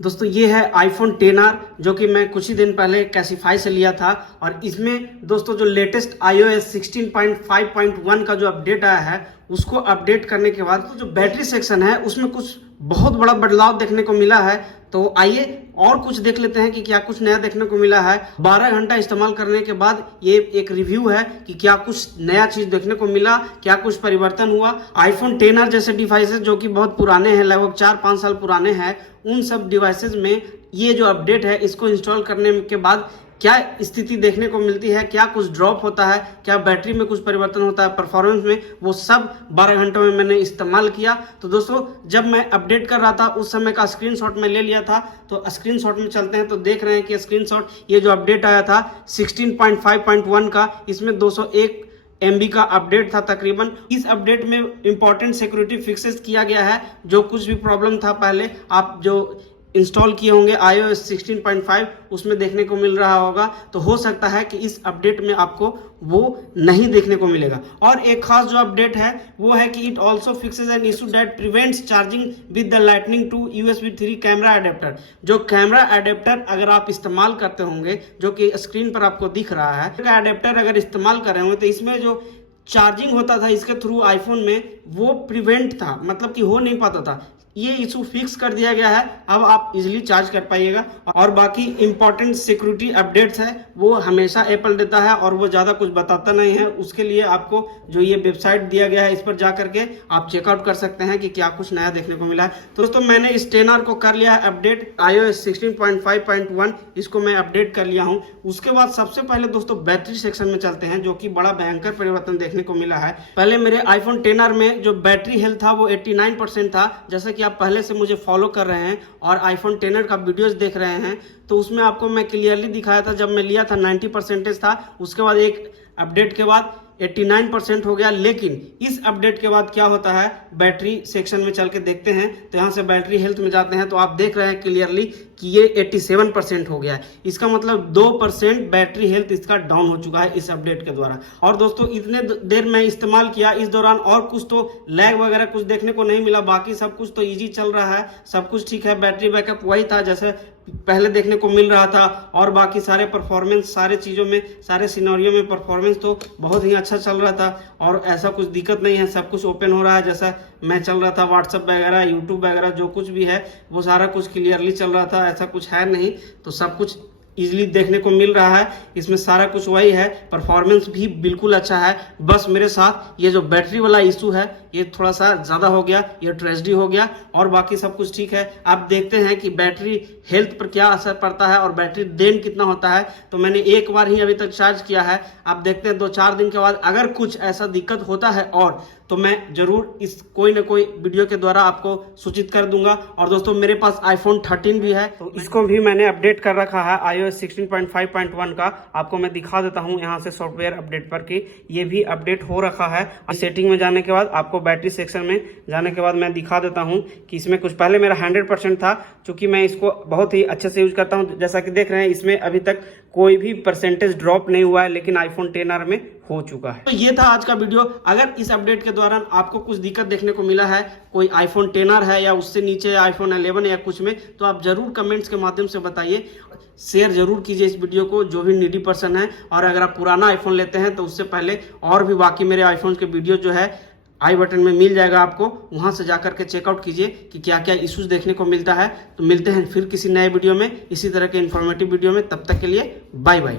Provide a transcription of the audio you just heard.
दोस्तों ये है iPhone XR जो कि मैं कुछ ही दिन पहले कैसीफाई से लिया था और इसमें दोस्तों जो लेटेस्ट iOS 16.5.1 का जो अपडेट आया है उसको अपडेट करने के बाद तो जो बैटरी सेक्शन है उसमें कुछ बहुत बड़ा बदलाव देखने को मिला है। तो आइए और कुछ देख लेते हैं कि क्या कुछ नया देखने को मिला है। 12 घंटा इस्तेमाल करने के बाद ये एक रिव्यू है कि क्या कुछ नया चीज देखने को मिला, क्या कुछ परिवर्तन हुआ। iPhone XR जैसे डिवाइसेस जो कि बहुत पुराने हैं, लगभग 4-5 साल पुराने हैं, उन सब डिवाइसेस में ये जो अपडेट है इसको इंस्टॉल करने के बाद क्या स्थिति देखने को मिलती है, क्या कुछ ड्रॉप होता है, क्या बैटरी में कुछ परिवर्तन होता है, परफॉर्मेंस में, वो सब 12 घंटों में मैंने इस्तेमाल किया। तो दोस्तों जब मैं अपडेट कर रहा था उस समय का स्क्रीनशॉट मैं ले लिया था। तो स्क्रीनशॉट में चलते हैं तो देख रहे हैं कि स्क्रीनशॉट ये जो अपडेट आया था 16.5.1 का, इसमें 201 MB का अपडेट था तकरीबन। इस अपडेट में इंपॉर्टेंट सिक्योरिटी फिक्सेस किया गया है। जो कुछ भी प्रॉब्लम था पहले आप जो इंस्टॉल किए होंगे iOS 16.5 उसमें देखने को मिल रहा होगा, तो हो सकता है कि इस अपडेट में आपको वो नहीं देखने को मिलेगा। और एक खास जो अपडेट है वो है कि it also fixes an issue that prevents charging with the lightning to USB 3 camera adapter. जो कैमरा अडेप्टर अगर आप इस्तेमाल करते होंगे, जो कि स्क्रीन पर आपको दिख रहा है, अडेप्टर अगर इस्तेमाल कर रहे होंगे तो इसमें जो चार्जिंग होता था इसके थ्रू आईफोन में वो प्रिवेंट था, मतलब कि हो नहीं पाता था। ये इशू फिक्स कर दिया गया है, अब आप इजीली चार्ज कर पाइएगा। और बाकी इंपॉर्टेंट सिक्योरिटी अपडेट्स है वो हमेशा एप्पल देता है और वो ज़्यादा कुछ बताता नहीं है। उसके लिए आपको जो ये वेबसाइट दिया गया है इस पर जा करके आप चेकआउट कर सकते हैं कि क्या कुछ नया देखने को मिला है। तो दोस्तों मैंने इस XR को कर लिया है अपडेट, iOS 16.5.1 इसको मैं अपडेट कर लिया हूँ। उसके बाद सबसे पहले दोस्तों बैटरी सेक्शन में चलते हैं, जो कि बड़ा भयंकर परिवर्तन देखने को मिला है। पहले मेरे iPhone XR में जो बैटरी हेल्थ था वो 89% था। जैसा कि आप पहले से मुझे फॉलो कर रहे हैं और iPhone XR का वीडियोस देख रहे हैं तो उसमें आपको मैं क्लियरली दिखाया था, जब मैं लिया था 90% था, उसके बाद एक अपडेट के बाद 89% हो गया। लेकिन इस अपडेट के बाद क्या होता है, बैटरी सेक्शन में चल के देखते हैं। तो यहाँ से बैटरी हेल्थ में जाते हैं तो आप देख रहे हैं क्लियरली कि ये 87% हो गया है। इसका मतलब 2% बैटरी हेल्थ इसका डाउन हो चुका है इस अपडेट के द्वारा। और दोस्तों इतने देर मैं इस्तेमाल किया, इस दौरान और कुछ तो लैग वगैरह कुछ देखने को नहीं मिला, बाकी सब कुछ तो ईजी चल रहा है, सब कुछ ठीक है। बैटरी बैकअप वही था जैसे पहले देखने को मिल रहा था और बाकी सारे परफॉर्मेंस, सारे चीज़ों में, सारे सिनेरियो में परफॉर्मेंस तो बहुत ही अच्छा चल रहा था और ऐसा कुछ दिक्कत नहीं है। सब कुछ ओपन हो रहा है, जैसा मैं चल रहा था व्हाट्सएप वगैरह, यूट्यूब वगैरह, जो कुछ भी है वो सारा कुछ क्लियरली चल रहा था, ऐसा कुछ है नहीं। तो सब कुछ इजीली देखने को मिल रहा है, इसमें सारा कुछ वही है। परफॉर्मेंस भी बिल्कुल अच्छा है। बस मेरे साथ ये जो बैटरी वाला इशू है ये थोड़ा सा ज़्यादा हो गया, ये ट्रेजेडी हो गया, और बाकी सब कुछ ठीक है। आप देखते हैं कि बैटरी हेल्थ पर क्या असर पड़ता है और बैटरी ड्रेन कितना होता है। तो मैंने एक बार ही अभी तक चार्ज किया है, आप देखते हैं 2-4 दिन के बाद अगर कुछ ऐसा दिक्कत होता है और तो मैं जरूर इस कोई ना कोई वीडियो के द्वारा आपको सूचित कर दूंगा। और दोस्तों मेरे पास iPhone 13 भी है, तो इसको भी मैंने अपडेट कर रखा है iOS 16.5.1 का। आपको मैं दिखा देता हूं यहाँ से सॉफ्टवेयर अपडेट पर कि ये भी अपडेट हो रखा है। सेटिंग में जाने के बाद आपको बैटरी सेक्शन में जाने के बाद मैं दिखा देता हूँ कि इसमें कुछ पहले मेरा 100% था, चूंकि मैं इसको बहुत ही अच्छे से यूज करता हूँ। जैसा कि देख रहे हैं इसमें अभी तक कोई भी परसेंटेज ड्रॉप नहीं हुआ है, लेकिन iPhone XR में हो चुका है। तो ये था आज का वीडियो। अगर इस अपडेट के दौरान आपको कुछ दिक्कत देखने को मिला है, कोई iPhone XR है या उससे नीचे iPhone 11 या कुछ में, तो आप जरूर कमेंट्स के माध्यम से बताइए। शेयर जरूर कीजिए इस वीडियो को जो भी नीडी पर्सन है। और अगर आप पुराना आईफोन लेते हैं तो उससे पहले और भी बाकी मेरे आईफोन के वीडियो जो है आई बटन में मिल जाएगा, आपको वहां से जाकर के चेकआउट कीजिए कि क्या क्या इश्यूज देखने को मिलता है। तो मिलते हैं फिर किसी नए वीडियो में इसी तरह के इन्फॉर्मेटिव वीडियो में, तब तक के लिए बाय बाय।